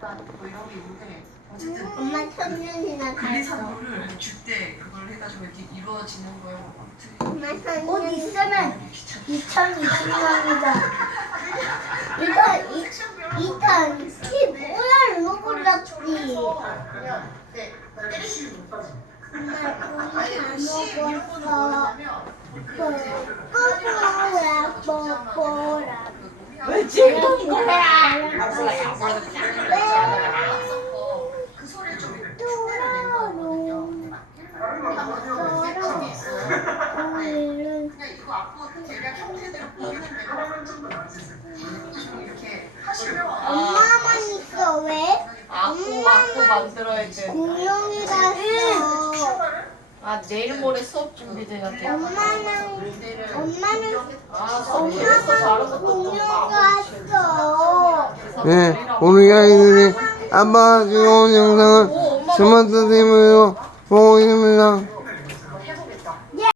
왔다 뭐 이런 게 있는데 어쨌든 엄마 천년이나 관리사 갔어. 룰을 줄때 그걸 해가지고 이렇게 이루어지는 거예요. 아무튼 엄마 천년. 곧 있으면 귀찮. 2020년이다. 이거 2015년 로블록스. 그냥 네 때리시는 거. 엄마 아니 시다 이런 거는 먹었어. 뭐냐면 꼬꼬라 꼬꼬라. 왜 지금 이거야? 그 소리를 좀 흉내를 낸 거거든요. 보이는 대로 좀 이렇게 하시면 엄마만 있어 왜? 만들어야. 공룡이 갔어. 아 내일 모레 수업 준비돼야 돼. 엄마는 엄마는 아또 공룡 갔어. 네, 우리 아이들이 아빠가 귀여운 영상을 스마트 TV로 보고 있습니다.